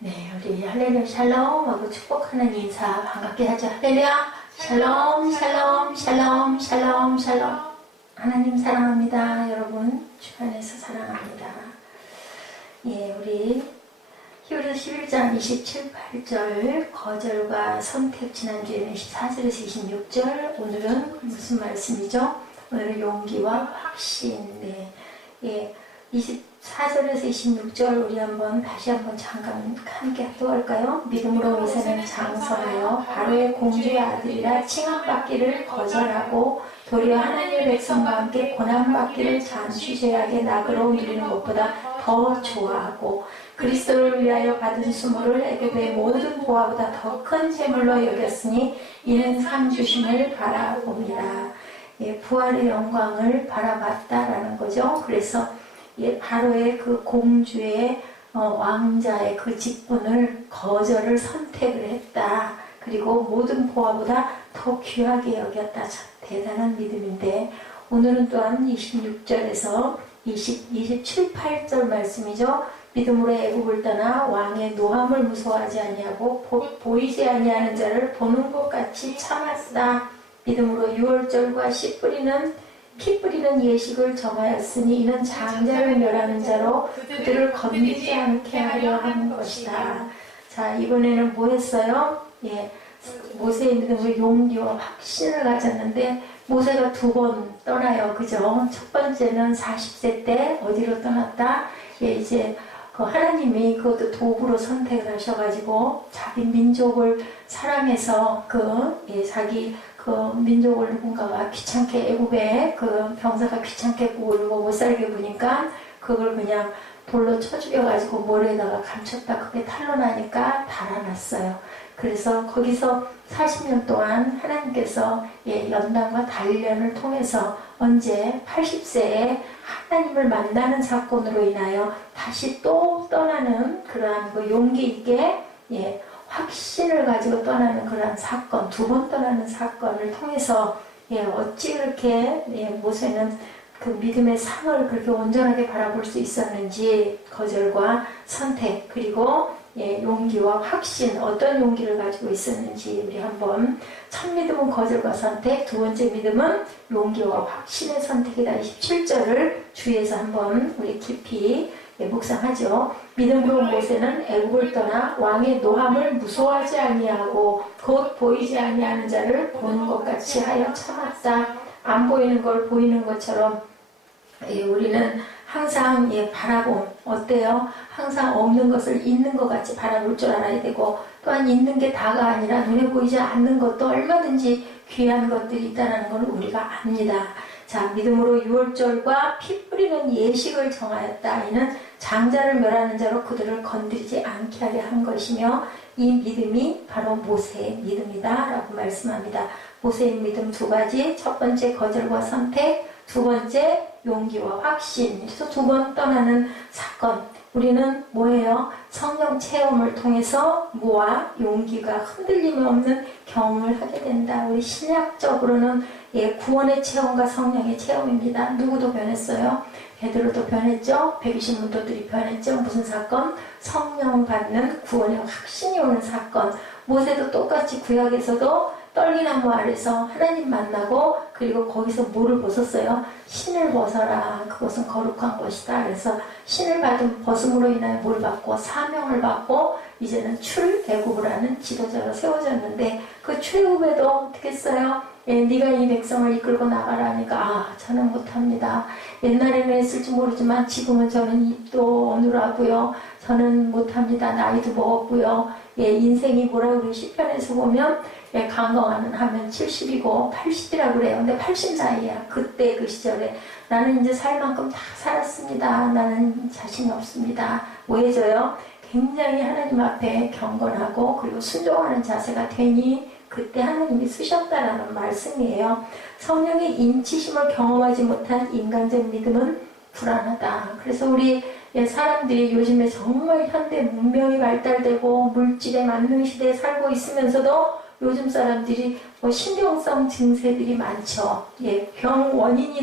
네, 우리 할렐루야 샬롬 하고 축복하는 인사 반갑게 하죠. 할렐루야 샬롬 샬롬 샬롬 샬롬 샬롬. 하나님 사랑합니다. 여러분 주 안에서 사랑합니다. 예, 우리 히브리서 11장 27, 8절 거절과 선택, 지난주에는 24절에서 26절, 오늘은 무슨 말씀이죠? 오늘은 용기와 확신. 네, 예, 24절에서 26절 우리 다시 한번 잠깐 함께 하도록 할까요? 믿음으로 모세는 장성하여 바로의 공주의 아들이라 칭함받기를 거절하고 도리어 하나님의 백성과 함께 고난받기를 잔취죄악의 낙으로 누리는 것보다 더 좋아하고 그리스도를 위하여 받은 수모를 애굽의 모든 보화보다 더 큰 재물로 여겼으니 이는 상 주심을 바라봅니다. 예, 부활의 영광을 바라봤다라는 거죠. 그래서 예, 바로의 그 공주의 왕자의 그 직분을 거절을 선택을 했다. 그리고 모든 보화보다 더 귀하게 여겼다. 참 대단한 믿음인데 오늘은 또한 26절에서 27, 8절 말씀이죠. 믿음으로 애굽을 떠나 왕의 노함을 무서워하지 아니하고 보이지 아니하는 자를 보는 것 같이 참았다. 믿음으로 6월절과 피 뿌리는 예식을 정하였으니 이는 장자를 멸하는 자로 그들을 건드리지 않게 하려 하는 것이다. 자, 이번에는 뭐 했어요? 예, 모세의 믿음으로 용기와 확신을 가졌는데 모세가 2번 떠나요. 그죠? 첫 번째는 40세 때 어디로 떠났다? 예, 이제 그 하나님이 그것도 도구로 선택을 하셔가지고 자기 민족을 사랑해서 자기 그 민족을 누군가가 귀찮게 애굽에 그 병사가 귀찮게 굴고 못 살게 보니까 그걸 그냥 돌로 쳐 죽여가지고 모래에다가 감췄다. 그게 탄로나니까 달아났어요. 그래서 거기서 40년 동안 하나님께서 연단과 단련을 통해서 언제 80세에 하나님을 만나는 사건으로 인하여 다시 또 떠나는 그러한 그 용기 있게 확신을 가지고 떠나는 그러한 사건, 2번 떠나는 사건을 통해서 어찌 그렇게 모세는 그 믿음의 상을 그렇게 온전하게 바라볼 수 있었는지 거절과 선택 그리고 용기와 확신 어떤 용기를 가지고 있었는지 우리 한번 첫 믿음은 거절과 선택, 2번째 믿음은 용기와 확신의 선택이다. 27절을 주위에서 한번 우리 깊이 묵상하죠. 믿음으로 모세는 애굽을 떠나 왕의 노함을 무서워하지 아니하고 곧 보이지 아니하는 자를 보는 것 같이 하여 참았다. 안 보이는 걸 보이는 것처럼 우리는 항상 바라봄 어때요? 항상 없는 것을 있는 것 같이 바라볼 줄 알아야 되고 또한 있는 게 다가 아니라 눈에 보이지 않는 것도 얼마든지 귀한 것들이 있다는 걸 우리가 압니다. 자, 믿음으로 6월절과 피 뿌리는 예식을 정하였다. 이는 장자를 멸하는 자로 그들을 건드리지 않게 하려 한 것이며 이 믿음이 바로 모세의 믿음이다 라고 말씀합니다. 모세의 믿음 2가지, 첫 번째 거절과 선택, 2번째 용기와 확신. 그래서 2번 떠나는 사건. 우리는 뭐예요? 성령 체험을 통해서 무와 용기가 흔들림이 없는 경험을 하게 된다. 우리 신약적으로는 구원의 체험과 성령의 체험입니다. 누구도 변했어요? 베드로도 변했죠? 120문도들이 변했죠? 무슨 사건? 성령 받는 구원의 확신이 오는 사건. 모세도 똑같이 구약에서도 떨기나무 아래서 하나님 만나고 그리고 거기서 뭐를 벗었어요? 신을 벗어라. 그것은 거룩한 것이다. 그래서 신을 받은 벗음으로 인하여 뭘 받고 사명을 받고 이제는 출애굽을 하는 지도자로 세워졌는데 그 출애굽에도 어떻게 했어요? 네가 이 백성을 이끌고 나가라 하니까 저는 못합니다. 옛날에는 했을지 모르지만 지금은 저는 입도 어눌하고요. 저는 못합니다. 나이도 먹었고요. 인생이 뭐라고 그래 시편에서 보면 강건하면 하면 70이고 80이라고 그래요. 근데 80 나이야. 그때 그 시절에 나는 이제 살 만큼 다 살았습니다. 나는 자신이 없습니다. 왜 져요? 굉장히 하나님 앞에 경건하고 그리고 순종하는 자세가 되니 그때 하나님이 쓰셨다라는 말씀이에요. 성령의 인치심을 경험하지 못한 인간적 믿음은 불안하다. 그래서 우리 사람들이 요즘에 정말 현대 문명이 발달되고 물질의 만능 시대에 살고 있으면서도 요즘 사람들이 신경성 증세들이 많죠. 병 원인이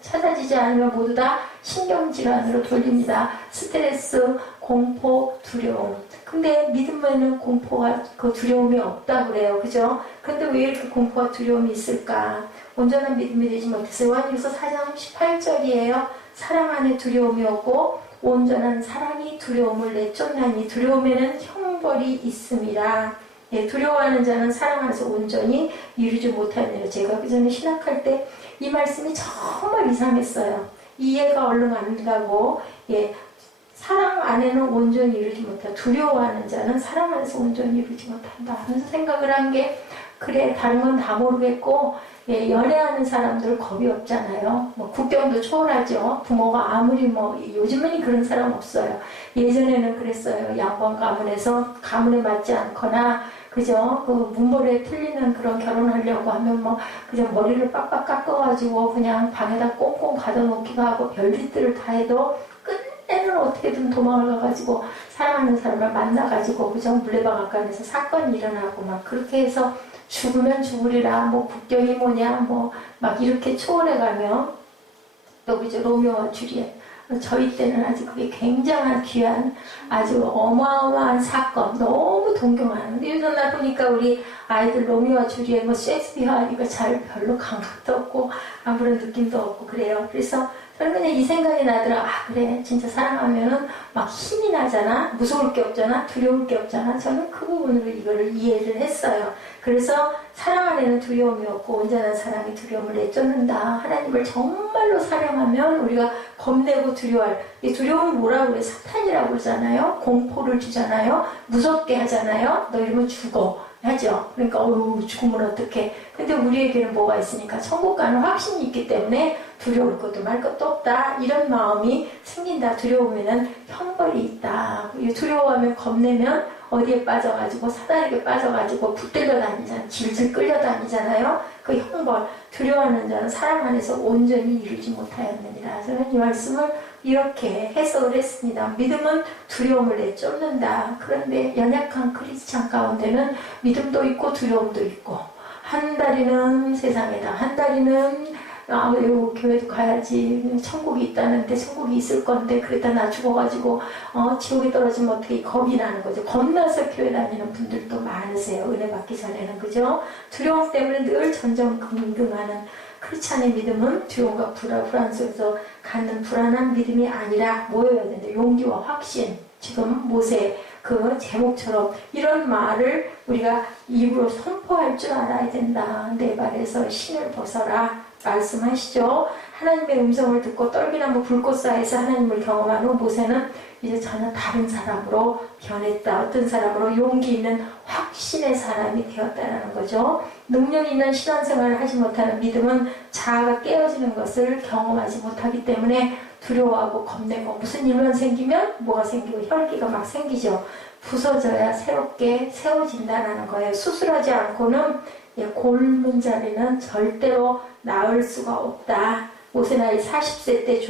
찾아지지 않으면 모두 다 신경질환으로 돌립니다. 스트레스, 공포, 두려움. 근데 믿음에는 공포가, 그 두려움이 없다 그래요. 그죠? 근데 왜 이렇게 공포와 두려움이 있을까? 온전한 믿음이 되지 못했어요. 요한일서 4장 18절이에요. 사랑 안에 두려움이 없고 온전한 사랑이 두려움을 내쫓나니 두려움에는 형벌이 있음이라. 예, 두려워하는 자는 사랑 안에서 온전히 이루지 못하느니라. 제가 그 전에 신학할 때 이 말씀이 정말 이상했어요. 이해가 얼른 안 가고, 예, 사랑 안에는 온전히 이루지 못한다. 두려워하는 자는 사랑 안에서 온전히 이루지 못한다 하면서 생각을 한 게, 그래, 다른 건 다 모르겠고, 예, 연애하는 사람들 겁이 없잖아요. 뭐 국경도 초월하죠. 부모가 아무리 요즘은 그런 사람 없어요. 예전에는 그랬어요. 양반 가문에서 가문에 맞지 않거나, 그죠? 그 문벌에 틀리는 그런 결혼하려고 하면 그냥 머리를 빡빡 깎아가지고 그냥 방에다 꽁꽁 가둬놓기도 하고 별짓들을 다 해도 끝내는 어떻게든 도망을 가가지고 사랑하는 사람을 만나가지고, 그죠? 물레방앗간에서 사건이 일어나고 그렇게 해서 죽으면 죽으리라, 국경이 뭐냐, 막 이렇게 초월해가며, 또 그죠? 로미오와 줄리엣. 저희 때는 아주 그게 굉장한 귀한, 아주 어마어마한 사건, 너무 동경하는. 근데 요즘 날 보니까 우리 아이들 로미오와 줄리엣, 셰익스피어 하니까 잘 별로 감각도 없고, 아무런 느낌도 없고 그래요. 그래서 저는 그냥 이 생각이 나더라. 그래, 진짜 사랑하면은 막 힘이 나잖아, 무서울 게 없잖아, 두려울 게 없잖아. 저는 그 부분으로 이거를 이해를 했어요. 그래서 사랑 안에는 두려움이 없고 온전한 사랑이 두려움을 내쫓는다. 하나님을 정말로 사랑하면 우리가 겁내고 두려워할, 이 두려움은 뭐라고 해요? 사탄이라고 그러잖아요. 공포를 주잖아요. 무섭게 하잖아요. 너 이러면 죽어 하죠. 그러니까 죽으면 어떡해. 근데 우리에게는 뭐가 있으니까, 천국 가는 확신이 있기 때문에 두려울 것도 말 것도 없다, 이런 마음이 생긴다. 두려우면은 형벌이 있다. 두려워하면, 겁내면 어디에 빠져가지고, 사단에게 빠져가지고 붙들려 다니잖아요. 질질 끌려다니잖아요. 그 형벌, 두려워하는 자는 사랑 안에서 온전히 이루지 못하였느니라. 저는 이 말씀을 이렇게 해석을 했습니다. 믿음은 두려움을 내쫓는다. 그런데 연약한 크리스찬 가운데는 믿음도 있고 두려움도 있고, 한 다리는 세상에다, 한 다리는 교회도 가야지, 천국이 있다는데, 천국이 있을 건데, 그랬다 나 죽어가지고 지옥에 떨어지면 어떻게, 겁이 나는 거죠. 겁나서 교회 다니는 분들도 많으세요. 은혜 받기 전에는. 그죠? 두려움 때문에 늘 전전긍긍하는 크리스찬의 믿음은 두려움과 불안 속에서 갖는 불안한 믿음이 아니라 뭐여야 된다? 용기와 확신. 지금 모세 그 제목처럼 이런 말을 우리가 입으로 선포할 줄 알아야 된다. 내 발에서 신을 벗어라 말씀하시죠. 하나님의 음성을 듣고 떨기나무 불꽃사이에서 하나님을 경험한 후 모세는 이제 전혀 다른 사람으로 변했다. 어떤 사람으로? 용기 있는 확신의 사람이 되었다는 거죠. 능력 있는 신앙생활을 하지 못하는 믿음은 자아가 깨어지는 것을 경험하지 못하기 때문에 두려워하고 겁내고, 무슨 일만 생기면 뭐가 생기고 혈기가 막 생기죠. 부서져야 새롭게 세워진다는 거예요. 수술하지 않고는 골문 자리는 절대로 나을 수가 없다. 모세 나이 40세 때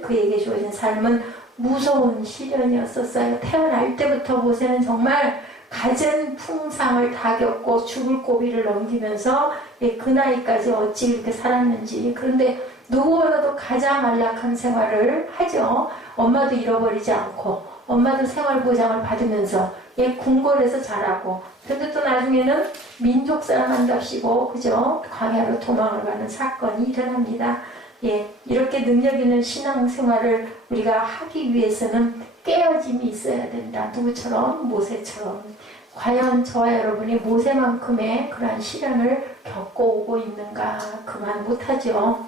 그에게 주어진 삶은 무서운 시련이었었어요. 태어날 때부터 모세는 정말 갖은 풍상을 다 겪고 죽을 고비를 넘기면서 그 나이까지 어찌 이렇게 살았는지. 그런데 누구보다도 가장 안락한 생활을 하죠. 엄마도 잃어버리지 않고, 엄마도 생활보장을 받으면서 궁궐에서 자라고, 근데 또 나중에는 민족 사람 한답시고, 그죠? 광야로 도망을 가는 사건이 일어납니다. 이렇게 능력 있는 신앙생활을 우리가 하기 위해서는 깨어짐이 있어야 된다. 누구처럼? 모세처럼. 과연 저와 여러분이 모세만큼의 그러한 시련을 겪어오고 있는가? 그만 못하죠.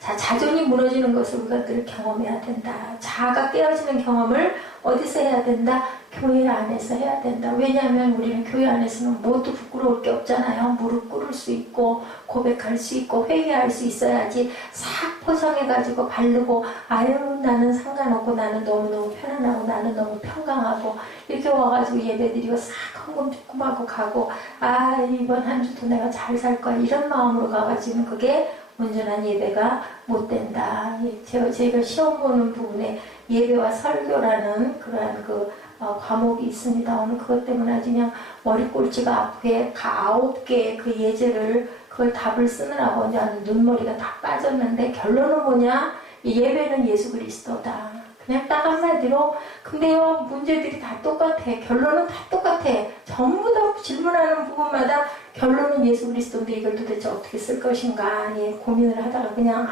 자, 자존이 무너지는 것을 우리가 늘 경험해야 된다. 자아가 깨어지는 경험을 어디서 해야 된다? 교회 안에서 해야 된다. 왜냐하면 우리는 교회 안에서는 모두 부끄러울 게 없잖아요. 무릎 꿇을 수 있고, 고백할 수 있고, 회개할 수 있어야지 싹 포장해가지고 바르고, 나는 상관없고, 나는 너무너무 편안하고, 나는 너무 평강하고, 이렇게 와가지고 예배드리고 싹 헌금주금하고 가고, 이번 한 주도 내가 잘 살 거야, 이런 마음으로 가가지고는 그게 온전한 예배가 못 된다. 저희가 시험 보는 부분에 예배와 설교라는 그러한 과목이 있습니다. 오늘 그것 때문에 아주 그냥 머리꼴찌가 아프게 9개의 그 예제를, 그걸 답을 쓰느라고 그냥 눈머리가 다 빠졌는데, 결론은 뭐냐? 이 예배는 예수 그리스도다. 그냥 딱 한마디로. 근데요, 문제들이 다 똑같아. 결론은 다 똑같아. 전부 다 질문하는 부분마다 결론은 예수 그리스도인데 이걸 도대체 어떻게 쓸 것인가, 예, 고민을 하다가 그냥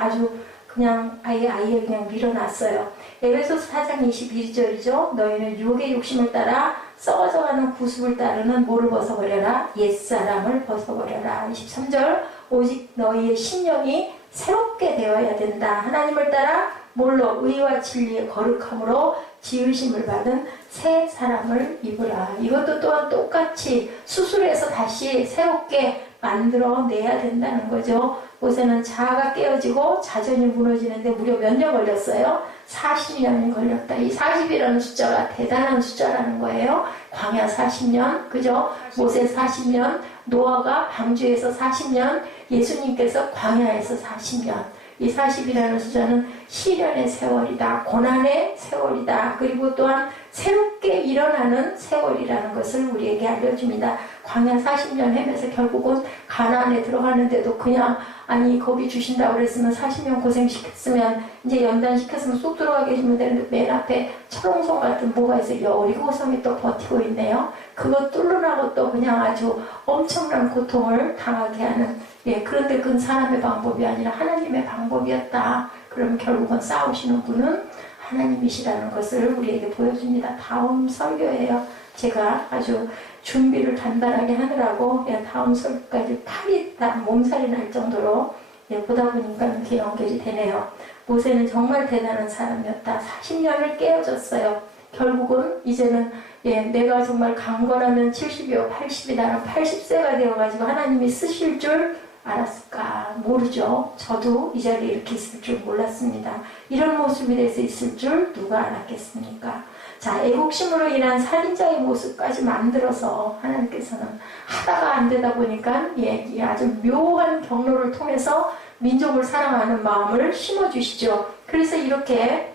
그냥 아예 그냥 밀어놨어요. 에베소서 4장 22절이죠. 너희는 유혹의 욕심을 따라 썩어져가는 구습을 따르는 뭐를 벗어버려라? 옛사람을 벗어버려라. 23절 오직 너희의 심령이 새롭게 되어야 된다. 하나님을 따라 뭘로? 의와 진리의 거룩함으로 지으심을 받은 새 사람을 입으라. 이것도 또한 똑같이 수술해서 다시 새롭게 만들어내야 된다는 거죠. 모세는 자아가 깨어지고 자존이 무너지는데 무려 몇 년 걸렸어요? 40년이 걸렸다. 이 40이라는 숫자가 대단한 숫자라는 거예요. 광야 40년, 그죠? 모세 40년, 노아가 방주에서 40년, 예수님께서 광야에서 40년. 이 40이라는 숫자는 시련의 세월이다. 고난의 세월이다. 그리고 또한 새롭게 일어나는 세월이라는 것을 우리에게 알려줍니다. 광야 40년 헤매서 결국은 가나안에 들어가는데도 그냥 아니 거기 주신다고 그랬으면 40년 고생시켰으면 이제 연단시켰으면 쏙 들어가게 해주면 되는데 맨 앞에 철옹성 같은 뭐가 있어요. 여리고성이 또 버티고 있네요. 그거 뚫어나고 또 그냥 아주 엄청난 고통을 당하게 하는, 예, 그런데 그건 사람의 방법이 아니라 하나님의 방법이었다. 그러면 결국은 싸우시는 분은 하나님이시라는 것을 우리에게 보여줍니다. 다음 설교예요. 제가 아주 준비를 단단하게 하느라고, 예, 다음 설교까지 팔이 다 몸살이 날 정도로, 예, 보다 보니까 이렇게 연결이 되네요. 모세는 정말 대단한 사람이었다. 40년을 깨어졌어요. 결국은 이제는, 예, 내가 정말 강건하면 70이요 80이 나는 80세가 되어가지고 하나님이 쓰실 줄 알았을까? 모르죠. 저도 이 자리에 이렇게 있을 줄 몰랐습니다. 이런 모습이 돼서 있을 줄 누가 알았겠습니까? 자, 애국심으로 인한 살인자의 모습까지 만들어서 하나님께서는 하다가 안 되다 보니까, 예, 아주 묘한 경로를 통해서 민족을 사랑하는 마음을 심어주시죠. 그래서 이렇게,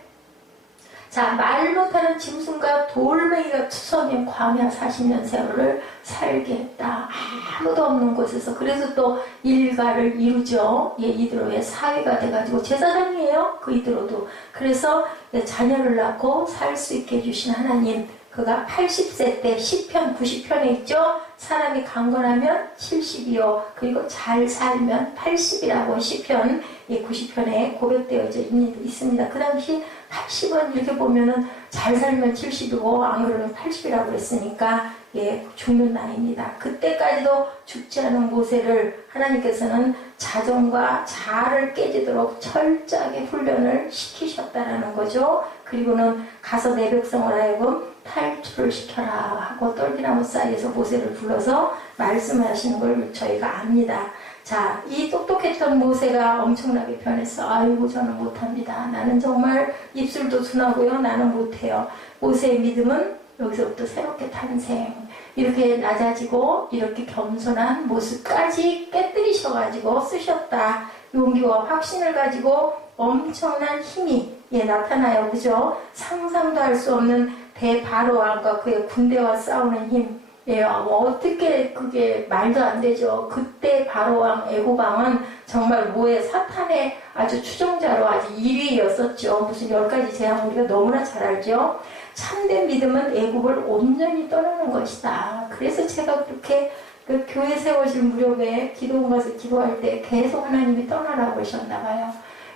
자, 말 못하는 짐승과 돌멩이가 투성인 광야 40년 세월을 살게 했다. 아무도 없는 곳에서. 그래서 또 일가를 이루죠. 예, 이드로의 사위가 돼가지고 제사장이에요. 그 이드로도. 그래서 자녀를 낳고 살 수 있게 해주신 하나님. 그가 80세 때 시편 90편에 있죠. 사람이 강건하면 70이요. 그리고 잘 살면 80이라고 시편 90편에 고백되어 있습니다. 그 당시 80은 이렇게 보면은 잘 살면 70이고 안 그러면 80이라고 그랬으니까, 예, 죽는 나이입니다. 그때까지도 죽지 않은 모세를 하나님께서는 자존과 자아를 깨지도록 철저하게 훈련을 시키셨다라는 거죠. 그리고는 가서 내 백성을 하여금 탈출을 시켜라 하고 떨기나무 사이에서 모세를 불러서 말씀하시는 걸 저희가 압니다. 자, 이 똑똑했던 모세가 엄청나게 변했어. 아이고, 저는 못합니다. 나는 정말 입술도 둔하고요. 나는 못해요. 모세의 믿음은 여기서부터 새롭게 탄생. 이렇게 낮아지고 이렇게 겸손한 모습까지 깨뜨리셔가지고 쓰셨다. 용기와 확신을 가지고 엄청난 힘이, 예, 나타나요. 그죠? 상상도 할 수 없는 대바로왕과 그의 군대와 싸우는 힘. 예, 어떻게 그게 말도 안 되죠. 그때 바로왕 애고방은 정말 뭐에 사탄의 아주 추종자로 아주 1위였었죠. 무슨 10가지 재앙 우리가 너무나 잘 알죠. 참된 믿음은 애굽을 온전히 떠나는 것이다. 그래서 제가 그렇게 그 교회 세워질 무렵에 기도원 가서 기도할 때 계속 하나님이 떠나라고 하셨나 봐요.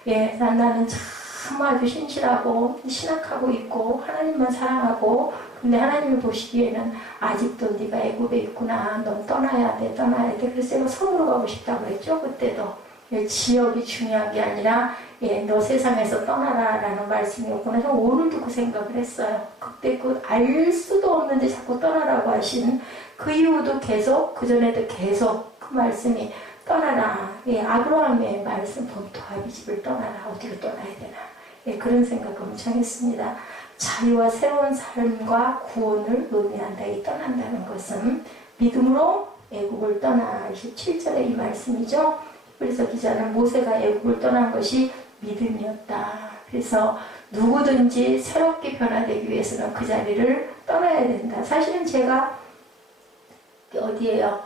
예, 나는 참 아주 신실하고 신학하고 있고 하나님만 사랑하고, 근데 하나님이 보시기에는 아직도 네가 애굽에 있구나. 넌 떠나야 돼. 그래서 제가 섬으로 가고 싶다고 그랬죠. 그때도. 예, 지역이 중요한 게 아니라, 예, 너 세상에서 떠나라 라는 말씀이었구나. 저는 오늘도 그 생각을 했어요. 그때 그 알 수도 없는데 자꾸 떠나라고 하신 그 이후도 계속, 그전에도 계속 그 말씀이 떠나라. 예, 아브라함의 말씀, 본토와 이 집을 떠나라. 어디로 떠나야 되나. 예, 그런 생각 엄청 했습니다. 자유와 새로운 삶과 구원을 의미한다. 이 떠난다는 것은 믿음으로 애국을 떠나. 27절의 이 말씀이죠. 그래서 기자는 모세가 애국을 떠난 것이 믿음이었다. 그래서 누구든지 새롭게 변화되기 위해서는 그 자리를 떠나야 된다. 사실은 제가 어디에요?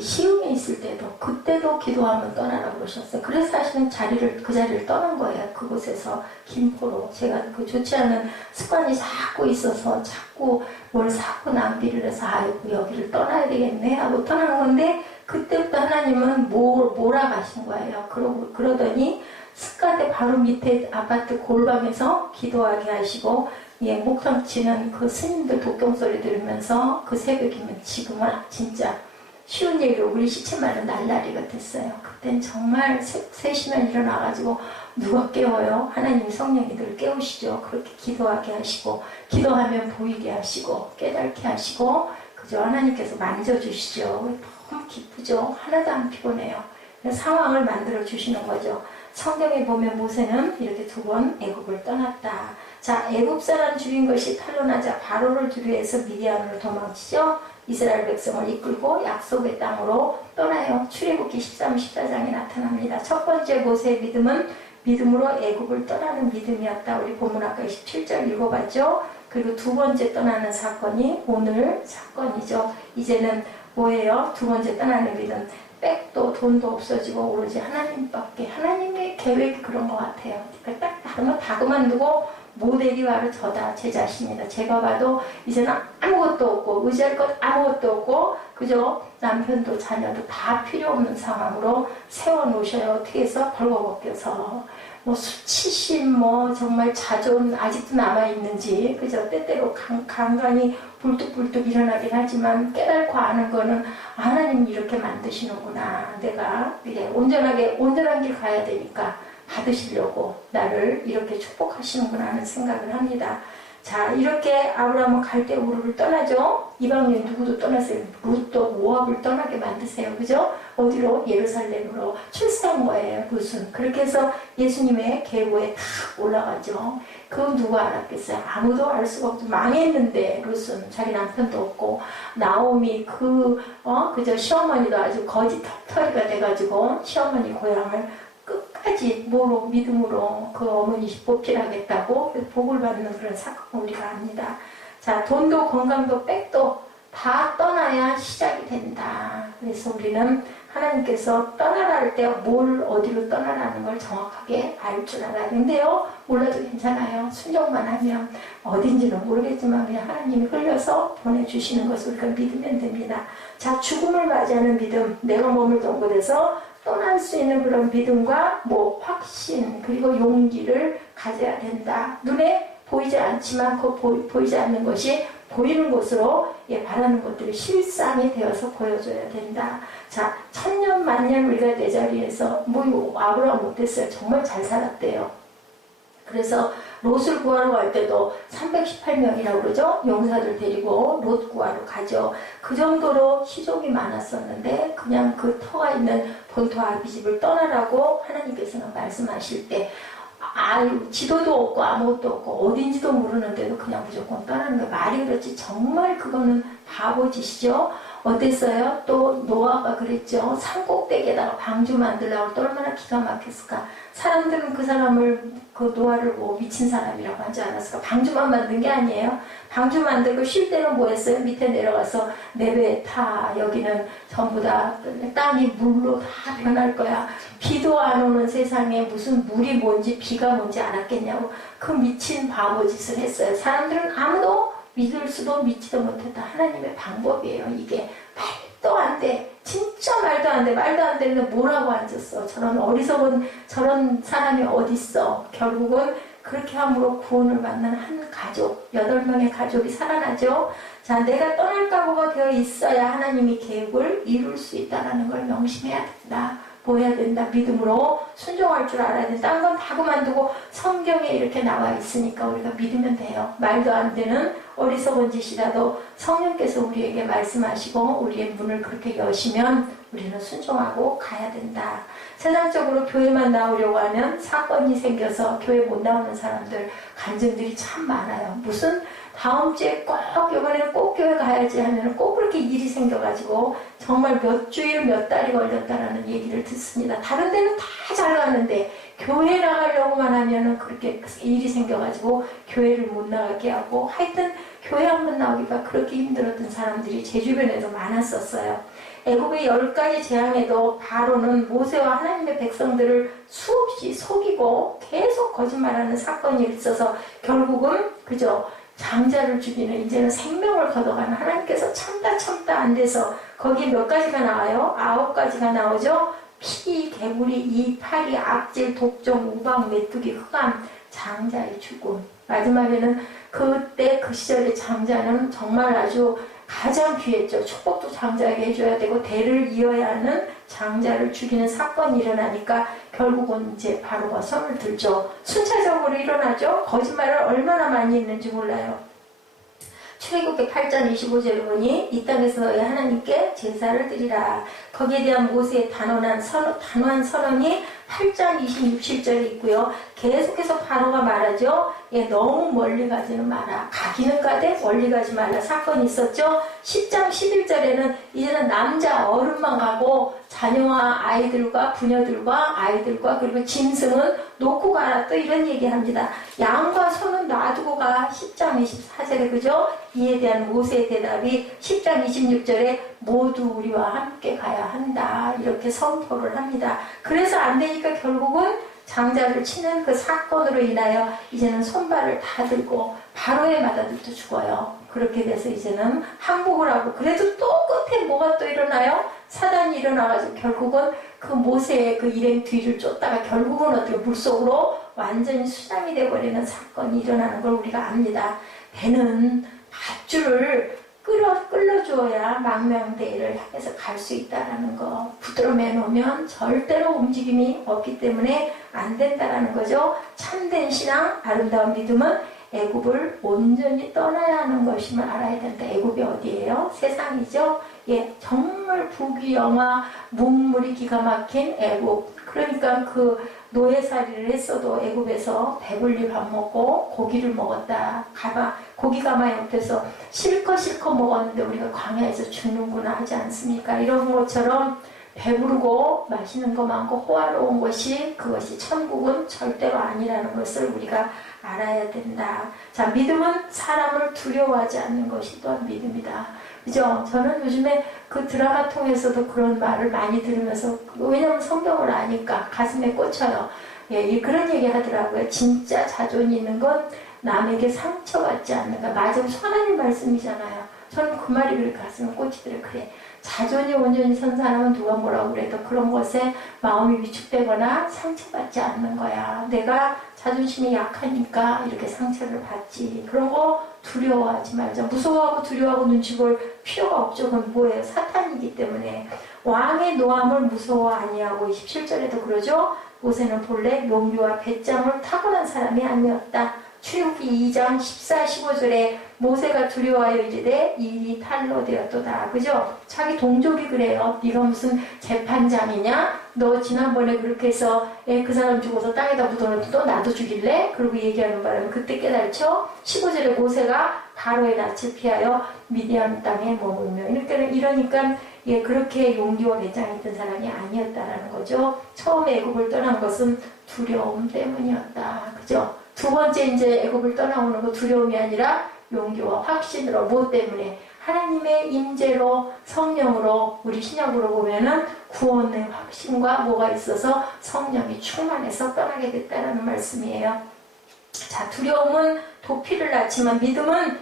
시흥에 있을 때도 그때도 기도하면 떠나라고 그러셨어요. 그래서 사실은 그 자리를 떠난 거예요. 그곳에서 김포로. 제가 그 좋지 않은 습관이 자꾸 있어서 자꾸 뭘 사고 낭비를 해서 아이고 여기를 떠나야 되겠네 하고 떠난 건데 그때부터 하나님은 몰아가신 거예요. 그러더니 습관대 바로 밑에 아파트 골방에서 기도하게 하시고 목상 치는 그 스님들 독경 소리 들으면서 그 새벽이면 지금은 진짜 쉬운 얘기로 우리 시체만은 날라리 같았어요. 그땐 정말 3시면 일어나가지고 누가 깨워요? 하나님 성령이 늘 깨우시죠. 그렇게 기도하게 하시고 기도하면 보이게 하시고 깨닫게 하시고 그죠? 하나님께서 만져주시죠. 너무 기쁘죠. 하나도 안 피곤해요. 상황을 만들어 주시는 거죠. 성경에 보면 모세는 이렇게 2번 애굽을 떠났다. 자, 애굽 사람 죽인 것이 탄로나자 바로를 두려워해서 미디안으로 도망치죠. 이스라엘 백성을 이끌고 약속의 땅으로 떠나요. 출애굽기 13, 14장에 나타납니다. 첫 번째 모세의 믿음은 믿음으로 애굽을 떠나는 믿음이었다. 우리 본문 아까 17절 읽어봤죠. 그리고 2번째 떠나는 사건이 오늘 사건이죠. 이제는 뭐예요? 2번째 떠나는 믿음. 백도 돈도 없어지고 오로지 하나님밖에. 하나님의 계획이 그런 것 같아요. 그러니까 딱 다른 거 다 그만두고 모델이 바로 저다. 제 자신이다. 제가 봐도 이제는 아무것도 없고 의지할 것 아무것도 없고 그죠? 남편도 자녀도 다 필요 없는 상황으로 세워놓으셔요. 어떻게 해서? 벌거벗겨서 수치심 정말 자존 아직도 남아있는지 그죠? 때때로 간간히 불뚝불뚝 일어나긴 하지만 깨닫고 아는 거는 하나님이 이렇게 만드시는구나. 내가 이제 온전한 길 가야 되니까 받으시려고 나를 이렇게 축복하시는구나 하는 생각을 합니다. 자, 이렇게 아브라함은 갈대 우르를 떠나죠. 이방인 누구도 떠났어요. 룻도 모압을 떠나게 만드세요. 그죠? 어디로? 예루살렘으로 출세한 거예요. 룻은. 그렇게 해서 예수님의 계보에 탁 올라가죠. 그건 누가 알았겠어요? 아무도 알 수가 없죠. 망했는데 룻은 자기 남편도 없고 나오미 그저 시어머니도 아주 거지 턱털이가 돼가지고 시어머니 고향을 끝까지 믿음으로 그 어머니 보필하겠다고 복을 받는 그런 사건을 우리가 압니다. 자, 돈도 건강도 백도 다 떠나야 시작이 된다. 그래서 우리는 하나님께서 떠나라 할 때 어디로 떠나라는 걸 정확하게 알 줄 알아야 되는데요. 몰라도 괜찮아요. 순종만 하면 어딘지는 모르겠지만 그냥 하나님이 흘려서 보내주시는 것을 우리가 믿으면 됩니다. 자, 죽음을 맞이하는 믿음, 내가 머물던 곳에서 떠날 수 있는 그런 믿음과 확신 그리고 용기를 가져야 된다. 눈에 보이지 않지만 보이지 않는 것이 보이는 곳으로 바라는 것들이 실상이 되어서 보여줘야 된다. 자, 천년 만년 우리가 내 자리에서 아브라함 못했어요. 정말 잘 살았대요. 그래서 롯을 구하러 갈 때도 318명이라고 그러죠. 용사들 데리고 롯 구하러 가죠. 그 정도로 희족이 많았었는데 그냥 그 터가 있는 본토 아비집을 떠나라고 하나님께서는 말씀하실 때 지도도 없고 아무것도 없고 어딘지도 모르는데도 그냥 무조건 떠나는 거예요. 말이 그렇지 정말 그거는 바보짓이죠. 어땠어요? 또 노아가 그랬죠. 산꼭대기에다가 방주 만들려고 또 얼마나 기가 막혔을까. 사람들은 그 사람을 그 노아를 미친 사람이라고 하지 않았을까. 방주만 만든 게 아니에요. 방주 만들고 쉴 때는 뭐 했어요? 밑에 내려가서 내배 타. 여기는 전부 다 땅이 물로 다 변할 거야. 비도 안 오는 세상에 무슨 물이 뭔지 비가 뭔지 알았겠냐고 그 미친 바보짓을 했어요. 사람들은 아무도 믿을 수도 믿지도 못했다. 하나님의 방법이에요. 이게 말도 안 돼. 진짜 말도 안 돼. 말도 안 되는데 뭐라고 앉았어. 저런 어리석은 저런 사람이 어딨어. 결국은 그렇게 함으로 구원을 받는 한 가족, 8명의 가족이 살아나죠. 자, 내가 떠날 각오가 되어 있어야 하나님이 계획을 이룰 수 있다는 걸 명심해야 된다. 뭐 해야 된다? 믿음으로 순종할 줄 알아야 된다. 딴 건 다 그만두고 성경에 이렇게 나와 있으니까 우리가 믿으면 돼요. 말도 안 되는 어리석은 짓이라도 성령께서 우리에게 말씀하시고 우리의 문을 그렇게 여시면 우리는 순종하고 가야 된다. 세상적으로 교회만 나오려고 하면 사건이 생겨서 교회 못 나오는 사람들 간증들이 참 많아요. 무슨 다음 주에 꼭 이번에는 꼭 교회 가야지 하면 꼭 그렇게 일이 생겨가지고 정말 몇 주일 몇 달이 걸렸다라는 얘기를 듣습니다. 다른 데는 다 잘 가는데 교회 나가려고만 하면은 그렇게 일이 생겨가지고 교회를 못 나가게 하고, 하여튼 교회 한번 나오기가 그렇게 힘들었던 사람들이 제 주변에도 많았었어요. 애굽의 10가지 재앙에도 바로는 모세와 하나님의 백성들을 수없이 속이고 계속 거짓말하는 사건이 있어서 결국은 그저 장자를 죽이는, 이제는 생명을 걷어가는, 하나님께서 참다 안 돼서 거기에 몇 가지가 나와요? 9가지가 나오죠. 피, 개구리, 이, 파리, 악질, 독종, 우방, 메뚜기, 흑암, 장자의 죽음. 마지막에는 그때 그 시절의 장자는 정말 아주 가장 귀했죠. 축복도 장자에게 해줘야 되고 대를 이어야 하는 장자를 죽이는 사건이 일어나니까 결국은 이제 바로가 손을 들죠. 순차적으로 일어나죠. 거짓말을 얼마나 많이 했는지 몰라요. 출애굽기 8장 25절을 보니 이 땅에서 너희 하나님께 제사를 드리라. 거기에 대한 모세의 단호한 선언이 8장 26절에 있고요. 계속해서 바로가 말하죠. 예, 너무 멀리 가지는 마라. 가기는 가되 멀리 가지 말라. 사건이 있었죠. 10장 11절에는 이제는 남자 어른만 가고 자녀와 아이들과 부녀들과 아이들과 그리고 짐승은 놓고 가라. 또 이런 얘기합니다. 양과 소는 놔두고 가. 10장 24절에 그죠? 이에 대한 모세의 대답이 10장 26절에 모두 우리와 함께 가야 한다. 이렇게 선포를 합니다. 그래서 안 되니까 결국은 장자를 치는 그 사건으로 인하여 이제는 손발을 다 들고 바로의 맏아들도 죽어요. 그렇게 돼서 이제는 항복을 하고, 그래도 또 끝에 뭐가 또 일어나요? 사단이 일어나가지고 결국은 그 모세의 그 일행 뒤를 쫓다가 결국은 어떻게 물속으로 완전히 수장이 돼버리는 사건이 일어나는 걸 우리가 압니다. 배는 밧줄을 끌어주어야 망명대를 향해서 갈 수 있다는 거. 붙들어 매놓으면 절대로 움직임이 없기 때문에 안 된다는 거죠. 참된 신앙, 아름다운 믿음은 애굽을 온전히 떠나야 하는 것임을 알아야 된다. 애굽이 어디예요? 세상이죠. 예, 정말 부귀영화, 문물이 기가 막힌 애굽. 그러니까 그 노예살이를 했어도 애굽에서 배불리 밥 먹고 고기를 먹었다. 고기 가마 옆에서 실컷 먹었는데 우리가 광야에서 죽는구나 하지 않습니까? 이런 것처럼 배부르고 맛있는 거 많고 호화로운 것이, 그것이 천국은 절대로 아니라는 것을 우리가 알아야 된다. 자, 믿음은 사람을 두려워하지 않는 것이 또한 믿음이다. 그죠? 저는 요즘에 그 드라마 통해서도 그런 말을 많이 들으면서, 왜냐면 성경을 아니까 가슴에 꽂혀요. 예, 그런 얘기 하더라고요. 진짜 자존이 있는 건 남에게 상처받지 않는가. 맞아, 하나님 말씀이잖아요. 저는 그 말이 그렇게 가슴에 꽂히더래요. 그래, 자존이 온전히 선 사람은 누가 뭐라고 그래도 그런 것에 마음이 위축되거나 상처받지 않는 거야. 내가 자존심이 약하니까 이렇게 상처를 받지. 그런 거 두려워하지 말자. 무서워하고 두려워하고 눈치 볼 필요가 없죠. 그건 뭐예요? 사탄이기 때문에. 왕의 노함을 무서워 아니하고 27절에도 그러죠. 모세는 본래 용기와 배짱을 타고난 사람이 아니었다. 출애굽기 2장 14, 15절에 모세가 두려워하여 이르되 일이 탈로 되었도다. 그죠? 자기 동족이 그래요. 네가 무슨 재판장이냐? 너 지난번에 그렇게 해서 그 사람 죽어서 땅에다 묻어놓고 또 나도 죽일래? 그러고 얘기하는 바람에 그때 깨달죠? 15절에 모세가 바로의 낯을 피하여 미디안 땅에 머물며, 이러니까 예, 그렇게 용기와 배짱이 있던 사람이 아니었다라는 거죠. 처음에 애굽을 떠난 것은 두려움 때문이었다. 그죠? 두 번째 이제 애굽을 떠나오는 거 두려움이 아니라 용기와 확신으로. 뭐 때문에? 하나님의 임재로, 성령으로, 우리 신약으로 보면은 구원의 확신과 뭐가 있어서 성령이 충만해서 떠나게 됐다는 말씀이에요. 자, 두려움은 도피를 낳지만 믿음은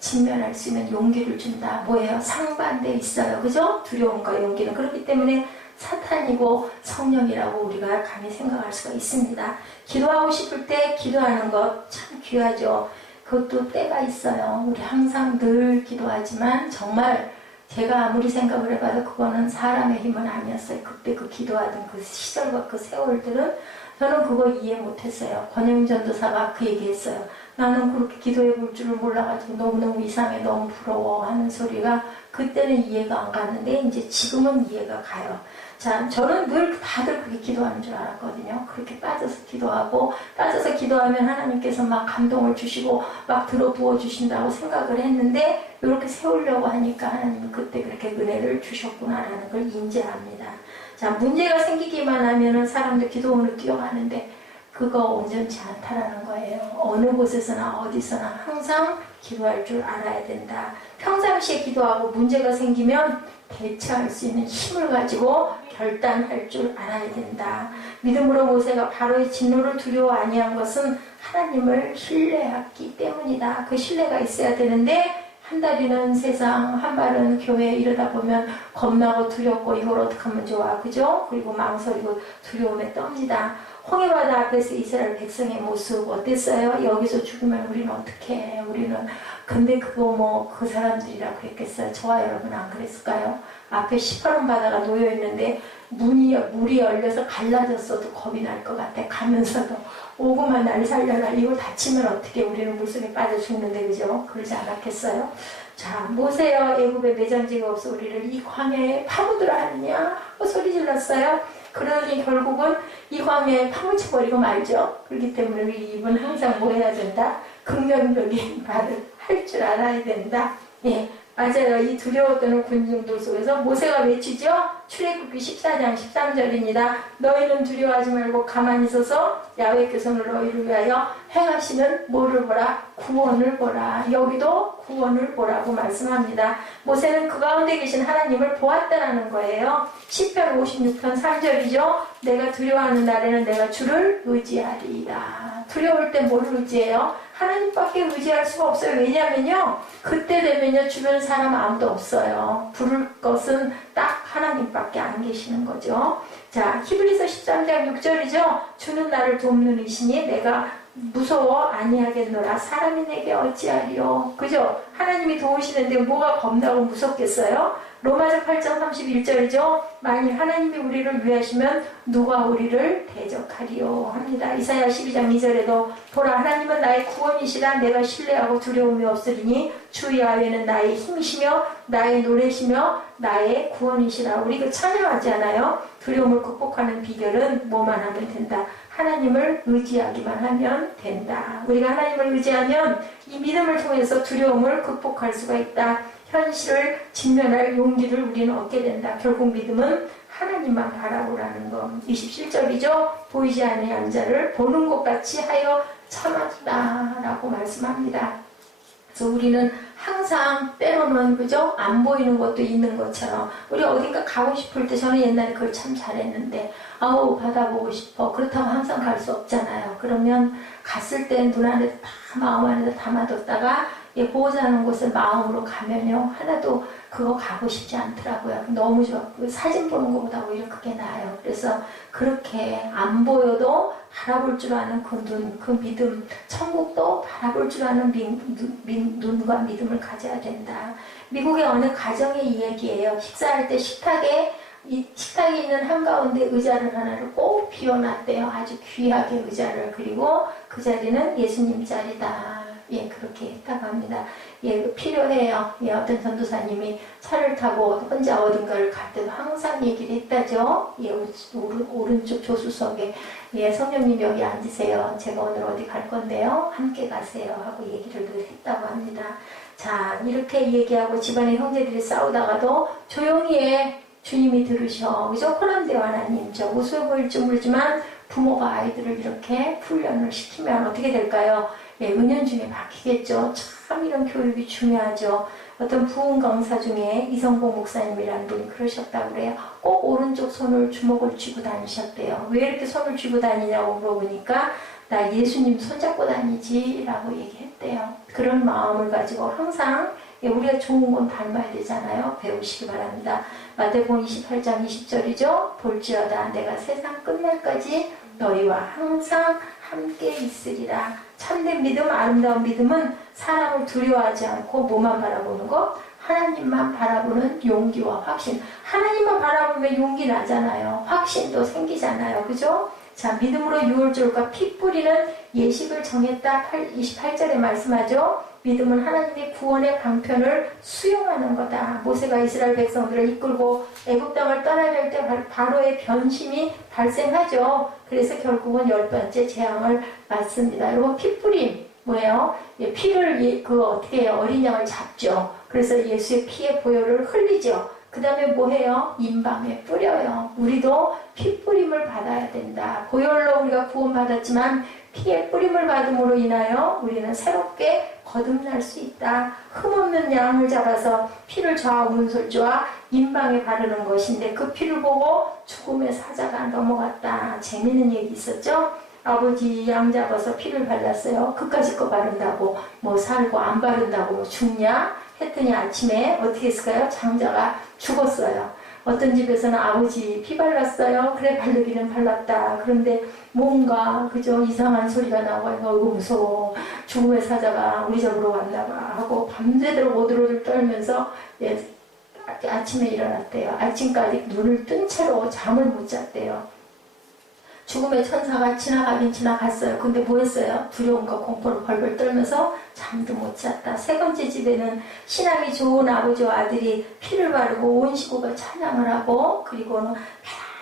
직면할 수 있는 용기를 준다. 뭐예요? 상반돼 있어요. 그죠? 두려움과 용기는. 그렇기 때문에 사탄이고 성령이라고 우리가 감히 생각할 수가 있습니다. 기도하고 싶을 때 기도하는 것 참 귀하죠. 그것도 때가 있어요. 우리 항상 늘 기도하지만 정말 제가 아무리 생각을 해봐도 그거는 사람의 힘은 아니었어요. 그때 그 기도하던 그 시절과 그 세월들은 저는 그거 이해 못했어요. 권영 전도사가 그 얘기했어요. 나는 그렇게 기도해 볼 줄을 몰라가지고 너무너무 이상해, 너무 부러워 하는 소리가 그때는 이해가 안 갔는데 이제 지금은 이해가 가요. 자, 저는 늘 다들 그렇게 기도하는 줄 알았거든요. 그렇게 빠져서 기도하면 하나님께서 막 감동을 주시고 막 들어부어 주신다고 생각을 했는데 이렇게 세우려고 하니까 하나님은 그때 그렇게 은혜를 주셨구나라는 걸 인지합니다. 자, 문제가 생기기만 하면은 사람들 기도원으로 뛰어가는데 그거 온전치 않다라는 거예요. 어느 곳에서나 어디서나 항상 기도할 줄 알아야 된다. 평상시에 기도하고 문제가 생기면 대처할 수 있는 힘을 가지고 결단할 줄 알아야 된다. 믿음으로 모세가 바로의 진노를 두려워 아니한 것은 하나님을 신뢰했기 때문이다. 그 신뢰가 있어야 되는데 한 다리는 세상, 한 발은 교회 이러다 보면 겁나고 두렵고 이걸 어떻게 하면 좋아, 그죠? 그리고 망설이고 두려움에 떱니다. 홍해바다 앞에서 이스라엘 백성의 모습 어땠어요? 여기서 죽으면 우리는 어떻게 해? 우리는 근데 그거 뭐 그 사람들이라고 그랬겠어요? 저와 여러분 안 그랬을까요? 앞에 시퍼런 바다가 놓여있는데 물이 열려서 갈라졌어도 겁이 날 것 같아. 가면서도 오구만 날 살려라. 이거 다치면 어떻게 우리는 물속에 빠져 죽는데 그죠? 그러지 않았겠어요? 자, 모세여 애굽에 매장지가 없어 우리를 이 광야에 파묻으라 하느냐 하고 소리 질렀어요. 그러더니 결국은 이 광야에 파묻혀버리고 말죠. 그렇기 때문에 우리 입은 항상 뭐 해야 된다? 긍정적인 말을 할 줄 알아야 된다. 예, 맞아요. 이 두려워 떠는 군중들 속에서 모세가 외치죠. 출애굽기 14장 13절입니다. 너희는 두려워하지 말고 가만히 서서 야훼께서 너희를 위하여 행하시는 뭐를 보라? 구원을 보라. 여기도 구원을 보라고 말씀합니다. 모세는 그 가운데 계신 하나님을 보았다라는 거예요. 시편 56편 3절이죠. 내가 두려워하는 날에는 내가 주를 의지하리이다. 두려울 때 뭐를 의지해요? 하나님밖에 의지할 수가 없어요. 왜냐면요, 그때 되면요 주변 사람 아무도 없어요. 부를 것은 딱 하나님밖에 안 계시는 거죠. 자, 히브리서 13장 6절이죠. 주는 나를 돕는 이시니 내가 무서워 아니하겠노라. 사람이 내게 어찌하리요. 그죠? 하나님이 도우시는데 뭐가 겁나고 무섭겠어요? 로마서 8장 31절이죠. 만일 하나님이 우리를 위하시면 누가 우리를 대적하리요 합니다. 이사야 12장 2절에도 보라 하나님은 나의 구원이시라. 내가 신뢰하고 두려움이 없으리니 주 야훼는 나의 힘이시며 나의 노래시며 나의 구원이시라. 우리 그 찬양하지 않아요? 두려움을 극복하는 비결은 뭐만 하면 된다. 하나님을 의지하기만 하면 된다. 우리가 하나님을 의지하면 이 믿음을 통해서 두려움을 극복할 수가 있다. 현실을 직면할 용기를 우리는 얻게 된다. 결국 믿음은 하나님만 바라보라는 것. 27절이죠. 보이지 아니한 자를 보는 것 같이 하여 참았다라고 말씀합니다. 그래서 우리는 항상 때로는 그죠? 안 보이는 것도 있는 것처럼 우리 어딘가 가고 싶을 때 저는 옛날에 그걸 참 잘했는데 아우 받아보고 싶어. 그렇다고 항상 갈 수 없잖아요. 그러면 갔을 때 눈 안에 다 마음 안에 담아뒀다가 보호자 하는 곳을 마음으로 가면요 하나도 그거 가고 싶지 않더라고요. 너무 좋아. 사진 보는 것보다 오히려 그게 나아요. 그래서 그렇게 안 보여도 바라볼 줄 아는 그 눈, 그 믿음, 천국도 바라볼 줄 아는 눈과 믿음을 가져야 된다. 미국의 어느 가정의 이야기예요. 식사할 때 식탁에 있는 한가운데 의자를 하나를 꼭 비워놨대요. 아주 귀하게 의자를. 그리고 그 자리는 예수님 자리다. 예, 그렇게 했다고 합니다. 예, 필요해요. 예, 어떤 전도사님이 차를 타고 혼자 어딘가를 갈 때도 항상 얘기를 했다죠. 예, 오른쪽 조수석에, 예, 성령님 여기 앉으세요. 제가 오늘 어디 갈 건데요. 함께 가세요. 하고 얘기를 늘 했다고 합니다. 자, 이렇게 얘기하고 집안의 형제들이 싸우다가도 조용히 해. 주님이 들으셔. 그죠? 호남대와 하나님. 저 우스워 보일지 모르지만 부모가 아이들을 이렇게 훈련을 시키면 어떻게 될까요? 예, 은연중에 바뀌겠죠. 참 이런 교육이 중요하죠. 어떤 부흥 강사 중에 이성봉 목사님이라는 분이 그러셨다고 그래요. 꼭 오른쪽 손을 주먹을 쥐고 다니셨대요. 왜 이렇게 손을 쥐고 다니냐고 물어보니까 나 예수님 손잡고 다니지 라고 얘기했대요. 그런 마음을 가지고 항상 우리가 좋은 건 닮아야 되잖아요. 배우시기 바랍니다. 마태복음 28장 20절이죠. 볼지어다 내가 세상 끝날까지 너희와 항상 함께 있으리라. 참된 믿음, 아름다운 믿음은 사람을 두려워하지 않고 뭐만 바라보는 것? 하나님만 바라보는 용기와 확신. 하나님만 바라보면 용기 나잖아요. 확신도 생기잖아요. 그죠? 자, 믿음으로 유월절과 피 뿌리는 예식을 정했다. 28절에 말씀하죠. 믿음은 하나님의 구원의 방편을 수용하는 거다. 모세가 이스라엘 백성들을 이끌고 애굽 땅을 떠나야 할 때 바로의 변심이 발생하죠. 그래서 결국은 10번째 재앙을 맞습니다. 여러분, 피 뿌림 뭐예요? 피를 어떻게 해요? 어린 양을 잡죠. 그래서 예수의 피의 보혈을 흘리죠. 그 다음에 뭐해요? 임방에 뿌려요. 우리도 피 뿌림을 받아야 된다. 보혈로 우리가 구원받았지만 피의 뿌림을 받음으로 인하여 우리는 새롭게 거듭날 수 있다. 흠없는 양을 잡아서 피를 좌우문솔주와 임방에 바르는 것인데 그 피를 보고 죽음의 사자가 넘어갔다. 재미있는 얘기 있었죠? 아버지 양 잡아서 피를 발랐어요. 그까짓 거 바른다고 뭐 살고 안 바른다고 뭐 죽냐? 했더니 아침에 어떻게 했을까요? 장자가 죽었어요. 어떤 집에서는 아버지 피 발랐어요. 그래 바르기는 발랐다. 그런데 뭔가 그저 이상한 소리가 나고 어이구 무서워. 죽음의 사자가 우리 집으로 왔나봐 하고 밤새도록 오들오들 떨면서 아침에 일어났대요. 아침까지 눈을 뜬 채로 잠을 못 잤대요. 죽음의 천사가 지나가긴 지나갔어요. 근데 뭐 했어요? 두려움과 공포를 벌벌 떨면서 잠도 못 잤다. 세 번째 집에는 신앙이 좋은 아버지와 아들이 피를 바르고 온 식구가 찬양을 하고 그리고는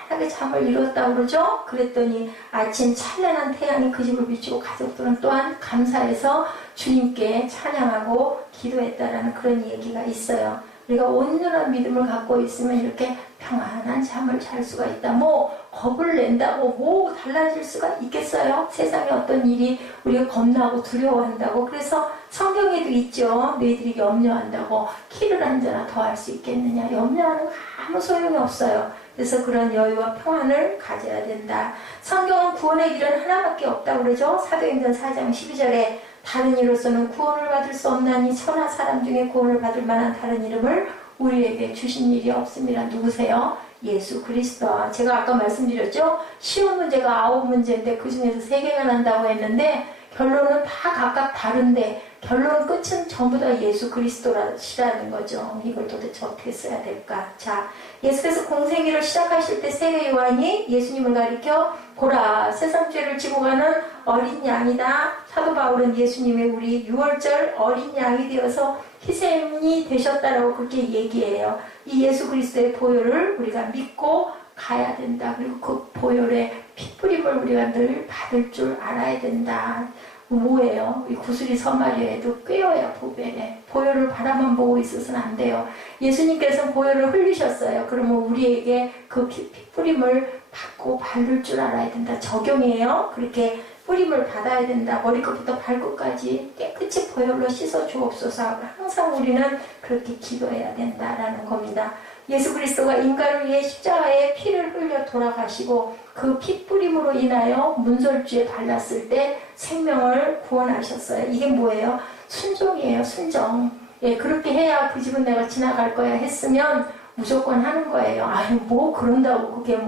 편안하게 잠을 이뤘다고 그러죠. 그랬더니 아침 찬란한 태양이 그 집을 비추고 가족들은 또한 감사해서 주님께 찬양하고 기도했다라는 그런 얘기가 있어요. 우리가 온전한 믿음을 갖고 있으면 이렇게 평안한 잠을 잘 수가 있다. 뭐 겁을 낸다고 뭐 달라질 수가 있겠어요? 세상에 어떤 일이 우리가 겁나고 두려워한다고. 그래서 성경에도 있죠. 너희들이 염려한다고 키를 한 자나 더할 수 있겠느냐. 염려하는 거 아무 소용이 없어요. 그래서 그런 여유와 평안을 가져야 된다. 성경은 구원의 길은 하나밖에 없다고 그러죠. 사도행전 4장 12절에 다른 이로서는 구원을 받을 수 없나니 천하 사람 중에 구원을 받을 만한 다른 이름을 우리에게 주신 일이 없음이라. 누구세요? 예수 그리스도. 제가 아까 말씀드렸죠. 쉬운 문제가 9문제인데 그 중에서 3개가 난다고 했는데 결론은 다 각각 다른데 결론 끝은 전부 다 예수 그리스도라는 거죠. 이걸 도대체 어떻게 써야 될까? 자, 예수께서 공생애를 시작하실 때 세례 요한이 예수님을 가리켜 보라 세상 죄를 지고 가는 어린 양이다. 사도 바울은 예수님의 우리 6월절 어린 양이 되어서 희생이 되셨다라고 그렇게 얘기해요. 이 예수 그리스도의 보혈을 우리가 믿고 가야 된다. 그리고 그 보혈의 핏뿌림을 우리가 늘 받을 줄 알아야 된다. 뭐예요? 이 구슬이 서말이에도 꿰어야 보배래. 보혈을 바라만 보고 있어서는 안 돼요. 예수님께서 보혈을 흘리셨어요. 그러면 우리에게 그 핏뿌림을 받고 바를 줄 알아야 된다. 적용이에요. 그렇게 뿌림을 받아야 된다. 머리끝부터 발끝까지 깨끗이 보혈로 씻어 주옵소서 하고 항상 우리는 그렇게 기도해야 된다라는 겁니다. 예수 그리스도가 인간을 위해 십자가에 피를 흘려 돌아가시고 그 핏뿌림으로 인하여 문설주에 발랐을 때 생명을 구원하셨어요. 이게 뭐예요? 순종이에요. 순종. 예, 그렇게 해야 그 집은 내가 지나갈 거야 했으면 무조건 하는 거예요. 아유 뭐 그런다고 그게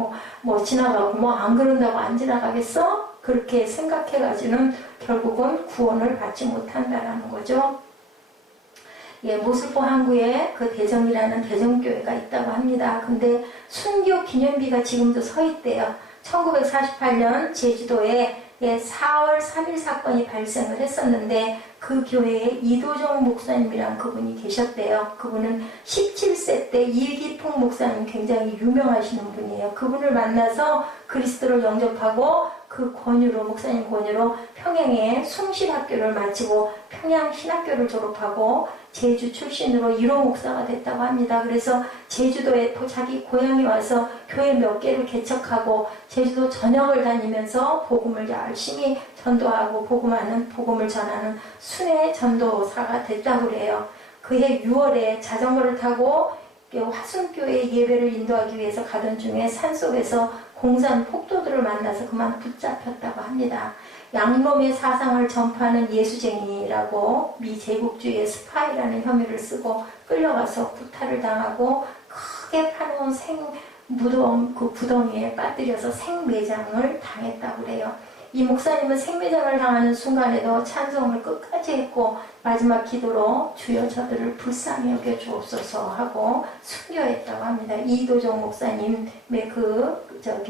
뭐 지나가고 뭐 안 그런다고 안 지나가겠어? 그렇게 생각해가지고는 결국은 구원을 받지 못한다라는 거죠. 예, 모슬포 항구에 그 대정이라는 대정교회가 있다고 합니다. 근데 순교 기념비가 지금도 서 있대요. 1948년 제주도에 4월 3일 사건이 발생을 했었는데 그 교회에 이도정 목사님이란 그분이 계셨대요. 그분은 17세 때 이기풍 목사님 굉장히 유명하시는 분이에요. 그분을 만나서 그리스도를 영접하고 그 권유로 목사님 권유로 평양에 숭실학교를 마치고 평양신학교를 졸업하고 제주 출신으로 1호 목사가 됐다고 합니다. 그래서 제주도에 자기 고향에 와서 교회 몇 개를 개척하고 제주도 전역을 다니면서 복음을 열심히 전도하고 복음을 전하는 순회 전도사가 됐다고 그래요. 그해 6월에 자전거를 타고 화순교회 예배를 인도하기 위해서 가던 중에 산속에서 공산 폭도들을 만나서 그만 붙잡혔다고 합니다. 양놈의 사상을 전파하는 예수쟁이라고 미 제국주의의 스파이라는 혐의를 쓰고 끌려가서 구타를 당하고 크게 파놓은 무덤 그 구덩이에 빠뜨려서 생매장을 당했다고 그래요. 이 목사님은 생매장을 당하는 순간에도 찬송을 끝까지 했고 마지막 기도로 주여 저들을 불쌍히 여겨 주옵소서 하고 순교했다고 합니다. 이도정 목사님의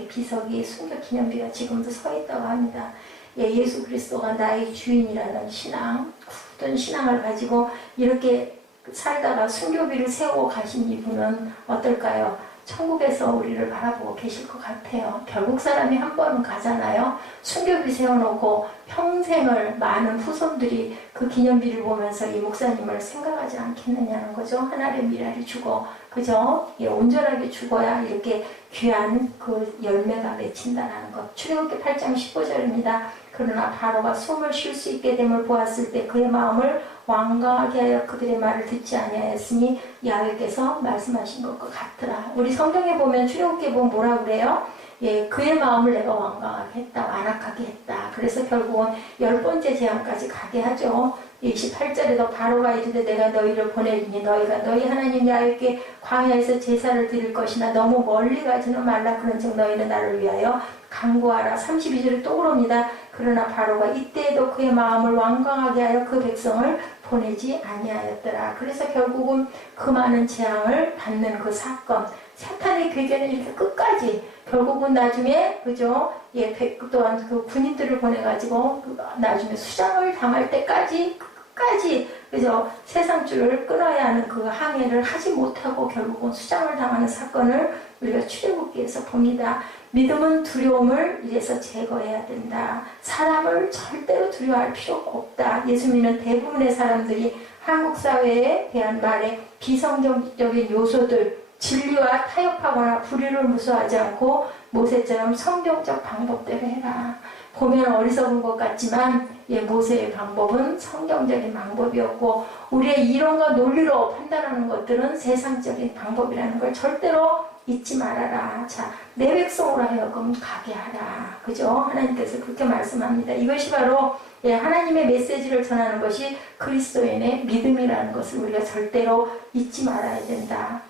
비석이 순교 기념비가 지금도 서 있다고 합니다. 예수 그리스도가 나의 주인이라는 신앙, 굳은 신앙을 가지고 이렇게 살다가 순교비를 세우고 가신 이분은 어떨까요? 천국에서 우리를 바라보고 계실 것 같아요. 결국 사람이 한 번은 가잖아요. 순교비 세워놓고 평생을 많은 후손들이 그 기념비를 보면서 이 목사님을 생각하지 않겠느냐는 거죠. 하늘의 미랄이 죽어 그죠? 온전하게 죽어야 이렇게 귀한 그 열매가 맺힌다는 것. 출애굽기 8장 15절입니다. 그러나 바로가 숨을 쉴 수 있게 됨을 보았을 때 그의 마음을 완강하게 하여 그들의 말을 듣지 아니하였으니 야훼께서 말씀하신 것과 같더라. 우리 성경에 보면 출애굽기에 보면 뭐라 그래요? 예, 그의 마음을 내가 완강하게 했다, 완악하게 했다. 그래서 결국은 10번째 재앙까지 가게 하죠. 28절에도 바로가 이르되 내가 너희를 보내리니 너희가 너희 하나님 야훼께 광야에서 제사를 드릴 것이나 너무 멀리 가지는 말라. 그런즉 너희는 나를 위하여 간구하라. 32절에 또 그럽니다. 그러나 바로가 이때에도 그의 마음을 완강하게 하여 그 백성을 보내지 아니하였더라. 그래서 결국은 그 많은 재앙을 받는 그 사건, 사탄의 괴계는 이렇게 끝까지 결국은 나중에 그죠? 예, 또한 그 군인들을 보내가지고 나중에 수장을 당할 때까지 끝까지 그죠? 세상 줄을 끊어야 하는 그 항해를 하지 못하고 결국은 수장을 당하는 사건을 우리가 출애굽기에서 봅니다. 믿음은 두려움을 이래서 제거해야 된다. 사람을 절대로 두려워할 필요가 없다. 예수 믿는 대부분의 사람들이 한국 사회에 대한 말에 비성경적인 요소들, 진리와 타협하거나 불의를 무서워하지 않고 모세처럼 성경적 방법대로 해라. 보면 어리석은 것 같지만 모세의 방법은 성경적인 방법이었고 우리의 이론과 논리로 판단하는 것들은 세상적인 방법이라는 걸 절대로 잊지 말아라. 자, 내 백성으로 하여금 가게 하라. 그죠? 하나님께서 그렇게 말씀합니다. 이것이 바로 하나님의 메시지를 전하는 것이 그리스도인의 믿음이라는 것을 우리가 절대로 잊지 말아야 된다.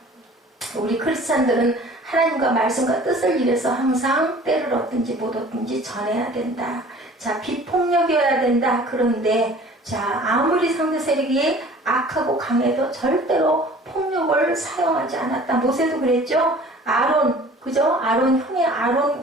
우리 크리스찬들은 하나님과 말씀과 뜻을 이래서 항상 때를 얻든지 못 얻든지 전해야 된다. 자, 비폭력이어야 된다. 그런데 자, 아무리 상대 세력이 악하고 강해도 절대로 폭력을 사용하지 않았다. 모세도 그랬죠. 아론, 그죠? 아론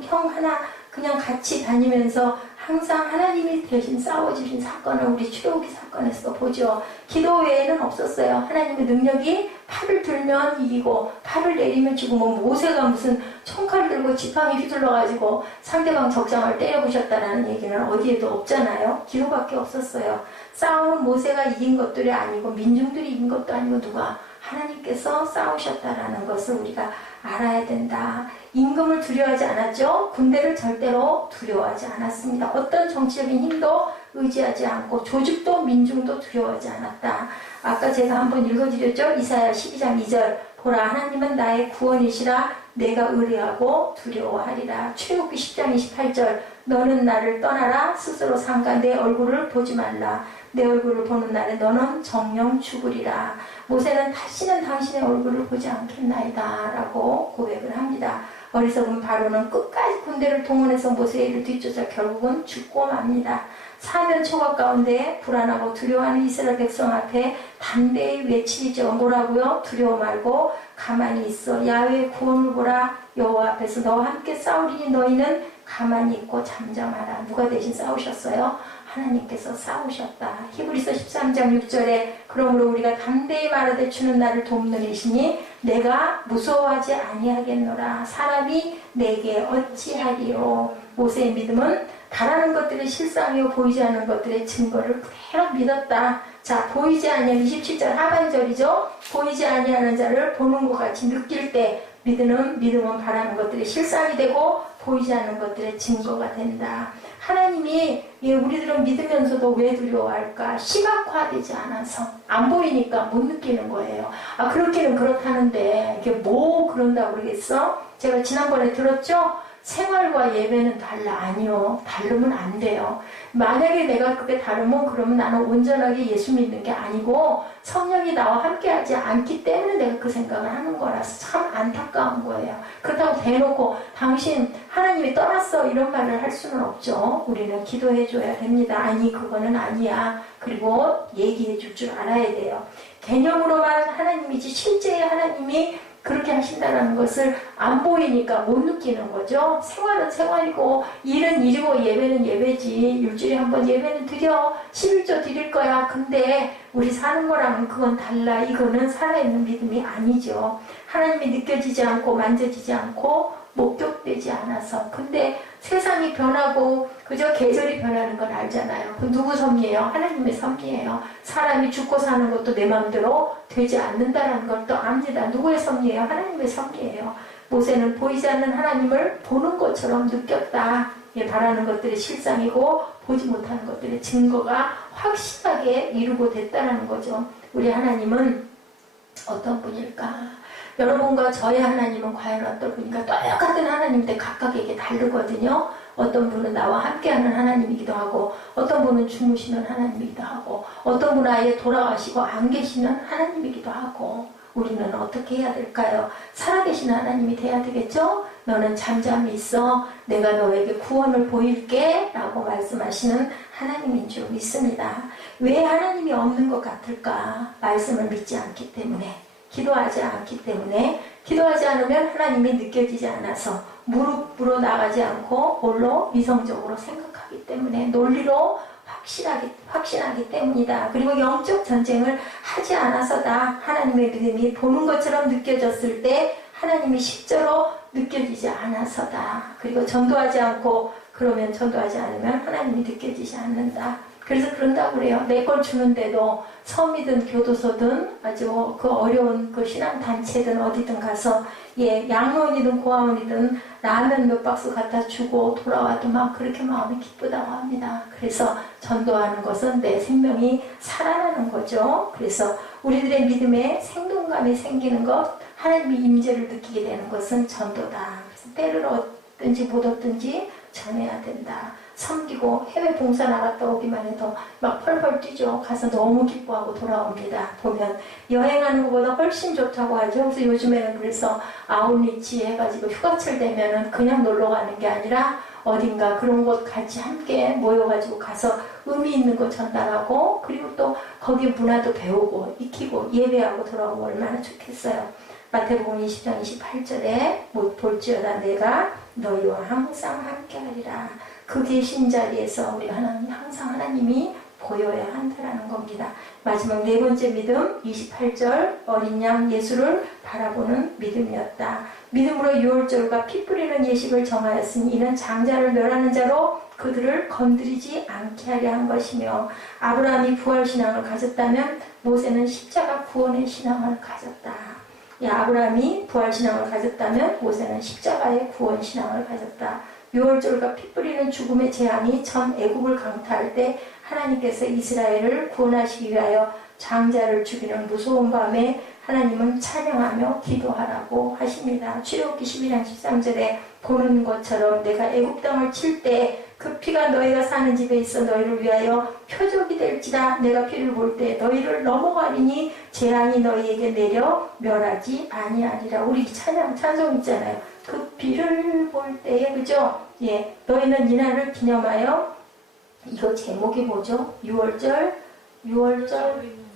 형 하나 그냥 같이 다니면서 항상 하나님이 대신 싸워주신 사건을 우리 출애굽기 사건에서 보죠. 기도 외에는 없었어요. 하나님의 능력이 팔을 들면 이기고 팔을 내리면 지고 모세가 무슨 총칼 들고 지팡이 휘둘러가지고 상대방 적장을 때려부셨다라는 얘기는 어디에도 없잖아요. 기도밖에 없었어요. 싸움은 모세가 이긴 것들이 아니고 민중들이 이긴 것도 아니고 누가? 하나님께서 싸우셨다라는 것을 우리가 알아야 된다. 임금을 두려워하지 않았죠. 군대를 절대로 두려워하지 않았습니다. 어떤 정치적인 힘도 의지하지 않고 조직도 민중도 두려워하지 않았다. 아까 제가 한번 읽어드렸죠. 이사야 12장 2절 보라 하나님은 나의 구원이시라 내가 의뢰하고 두려워하리라. 출애굽기 10장 28절 너는 나를 떠나라 스스로 삼가 내 얼굴을 보지 말라. 내 얼굴을 보는 날에 너는 정령 죽으리라. 모세는 다시는 당신의 얼굴을 보지 않겠나이다 라고 고백을 합니다. 어리석은 바로는 끝까지 군대를 동원해서 모세의 일을 뒤쫓아 결국은 죽고 맙니다. 사면 초각 가운데 불안하고 두려워하는 이스라엘 백성 앞에 담대히 외치죠. 뭐라고요? 두려워 말고 가만히 있어. 야훼의 구원을 보라. 여호와 앞에서 너와 함께 싸우리니 너희는 가만히 있고 잠잠하라. 누가 대신 싸우셨어요? 하나님께서 싸우셨다. 히브리서 13장 6절에 그러므로 우리가 담대히 말하되 주는 나를 돕는 이시니 내가 무서워하지 아니하겠노라. 사람이 내게 어찌하리요. 모세의 믿음은 바라는 것들의 실상이요 보이지 않는 것들의 증거를 그대로 믿었다. 자, 보이지 아니하는 27절 하반절이죠. 보이지 아니하는 자를 보는 것 같이 느낄 때 믿음은 바라는 것들의 실상이 되고 보이지 않는 것들의 증거가 된다. 하나님이 우리들은 믿으면서도 왜 두려워할까? 시각화되지 않아서 안 보이니까 못 느끼는 거예요. 아, 그렇게는 그렇다는데 이게 뭐 그런다고 그러겠어? 제가 지난번에 들었죠? 생활과 예배는 달라. 아니요. 다르면 안 돼요. 만약에 내가 그게 다르면 그러면 나는 온전하게 예수 믿는 게 아니고 성령이 나와 함께하지 않기 때문에 내가 그 생각을 하는 거라서 참 안타까운 거예요. 그렇다고 대놓고 당신 하나님이 떠났어 이런 말을 할 수는 없죠. 우리는 기도해 줘야 됩니다. 아니 그거는 아니야. 그리고 얘기해 줄 줄 알아야 돼요. 개념으로만 하나님이지 실제의 하나님이 그렇게 하신다는 것을 안 보이니까 못 느끼는 거죠. 생활은 생활이고 일은 일이고 예배는 예배지. 일주일에 한 번 예배는 드려. 11조 드릴 거야. 근데 우리 사는 거랑은 그건 달라. 이거는 살아있는 믿음이 아니죠. 하나님이 느껴지지 않고 만져지지 않고 목격되지 않아서. 근데 세상이 변하고 그저 계절이 변하는 걸 알잖아요. 그 누구 섭리예요? 하나님의 섭리예요. 사람이 죽고 사는 것도 내 마음대로 되지 않는다는 걸 또 압니다. 누구의 섭리예요? 하나님의 섭리예요. 모세는 보이지 않는 하나님을 보는 것처럼 느꼈다. 예, 바라는 것들이 실상이고 보지 못하는 것들의 증거가 확실하게 이루고 됐다는 거죠. 우리 하나님은 어떤 분일까? 여러분과 저의 하나님은 과연 어떤 분인가? 똑같은 하나님인데 각각에게 다르거든요. 어떤 분은 나와 함께하는 하나님이기도 하고, 어떤 분은 주무시는 하나님이기도 하고, 어떤 분은 아예 돌아가시고 안 계시는 하나님이기도 하고. 우리는 어떻게 해야 될까요? 살아계신 하나님이 돼야 되겠죠? 너는 잠잠히 있어. 내가 너에게 구원을 보일게 라고 말씀하시는 하나님인 줄 믿습니다. 왜 하나님이 없는 것 같을까? 말씀을 믿지 않기 때문에, 기도하지 않기 때문에, 기도하지 않으면 하나님이 느껴지지 않아서 무릎으로 나가지 않고 홀로 이성적으로 생각하기 때문에, 논리로 확신하기 때문이다. 그리고 영적 전쟁을 하지 않아서다. 하나님의 믿음이 보는 것처럼 느껴졌을 때 하나님이 실제로 느껴지지 않아서다. 그리고 전도하지 않고 그러면 전도하지 않으면 하나님이 느껴지지 않는다. 그래서 그런다고 그래요. 내 걸 주는데도 섬이든 교도소든 아주 그 어려운 그 신앙단체든 어디든 가서 예, 양로원이든 고아원이든 라면 몇 박스 갖다 주고 돌아와도 막 그렇게 마음이 기쁘다고 합니다. 그래서 전도하는 것은 내 생명이 살아나는 거죠. 그래서 우리들의 믿음에 생동감이 생기는 것, 하나님의 임재를 느끼게 되는 것은 전도다. 그래서 때를 얻든지 못 얻든지 전해야 된다. 섬기고 해외 봉사 나갔다 오기만 해도 막 펄펄 뛰죠. 가서 너무 기뻐하고 돌아옵니다. 보면 여행하는 것보다 훨씬 좋다고 하죠. 그래서 요즘에는 그래서 아웃리치 해가지고 휴가철 되면은 그냥 놀러 가는 게 아니라 어딘가 그런 곳 같이 함께 모여가지고 가서 의미 있는 거 전달하고, 그리고 또 거기 문화도 배우고 익히고 예배하고 돌아오고 얼마나 좋겠어요. 마태복음 20장 28절에 못 볼지어다 내가 너희와 항상 함께하리라. 그 계신 자리에서 우리 하나님, 항상 하나님이 보여야 한다는 겁니다. 마지막 네 번째 믿음, 28절 어린 양 예수를 바라보는 믿음이었다. 믿음으로 유월절과 피 뿌리는 예식을 정하였으니 이는 장자를 멸하는 자로 그들을 건드리지 않게 하려 한 것이며, 아브라함이 부활신앙을 가졌다면 모세는 십자가 구원의 신앙을 가졌다. 아브라함이 부활신앙을 가졌다면 모세는 십자가의 구원신앙을 가졌다. 유월절과 피 뿌리는 죽음의 재앙이 전 애국을 강타할 때 하나님께서 이스라엘을 구원하시기 위하여 장자를 죽이는 무서운 밤에 하나님은 찬양하며 기도하라고 하십니다. 출애굽기 12장 13절에 보는 것처럼 내가 애국 땅을 칠 때 그 피가 너희가 사는 집에 있어 너희를 위하여 표적이 될지라. 내가 피를 볼 때 너희를 넘어가리니 재앙이 너희에게 내려 멸하지 아니하리라. 우리 찬송 있잖아요. 그 피를 볼 때에, 그죠? 예, 너희는 이날을 기념하여, 이거 제목이 뭐죠? 유월절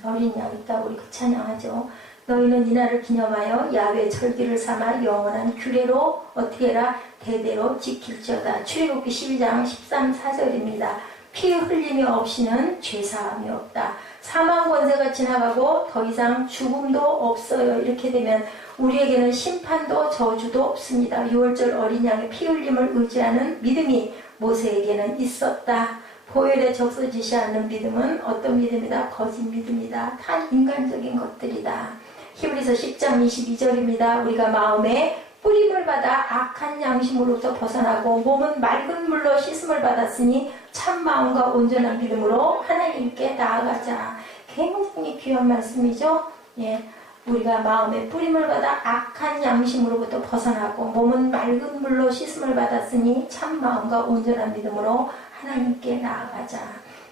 어린 양 있다. 우리 그 찬양하죠. 너희는 이날을 기념하여 야훼 절기를 삼아 영원한 규례로 어떻게 해라? 대대로 지킬지어다. 출애굽기 12장 13, 14절입니다. 피 흘림이 없이는 죄사함이 없다. 사망 권세가 지나가고 더 이상 죽음도 없어요. 이렇게 되면 우리에게는 심판도 저주도 없습니다. 유월절 어린 양의 피 흘림을 의지하는 믿음이 모세에게는 있었다. 보혈에 적서지지 않는 믿음은 어떤 믿음이다? 거짓 믿음이다. 다 인간적인 것들이다. 히브리서 10장 22절입니다. 우리가 마음에 뿌림을 받아 악한 양심으로부터 벗어나고 몸은 맑은 물로 씻음을 받았으니 참 마음과 온전한 믿음으로 하나님께 나아가자. 굉장히 귀한 말씀이죠. 예, 우리가 마음에 뿌림을 받아 악한 양심으로부터 벗어나고 몸은 맑은 물로 씻음을 받았으니 참 마음과 온전한 믿음으로 하나님께 나아가자.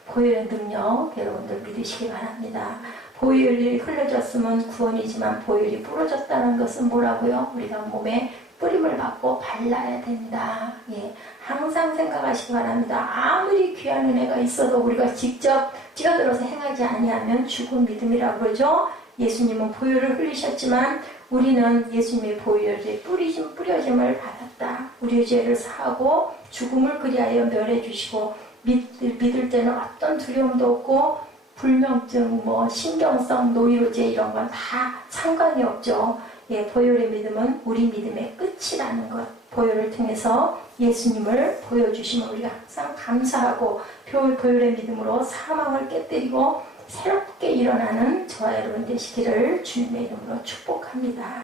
보혈의 능력 여러분들 믿으시기 바랍니다. 보혈이 흘려졌으면 구원이지만 보혈이 부러졌다는 것은 뭐라고요? 우리가 몸에 뿌림을 받고 발라야 된다. 예, 항상 생각하시기 바랍니다. 아무리 귀한 은혜가 있어도 우리가 직접 뛰어들어서 행하지 아니하면 죽은 믿음이라고 그러죠. 예수님은 보혈을 흘리셨지만 우리는 예수님의 보혈에 뿌려짐을 받았다. 우리의 죄를 사하고 죽음을 그리하여 멸해 주시고 믿을 때는 어떤 두려움도 없고 불면증, 신경성, 노이로제 이런 건 다 상관이 없죠. 예, 보혈의 믿음은 우리 믿음의 끝이라는 것. 보혈을 통해서 예수님을 보여주시면 우리가 항상 감사하고 보혈의 믿음으로 사망을 깨뜨리고 새롭게 일어나는 저와 여러분 되시기를 주님의 이름으로 축복합니다.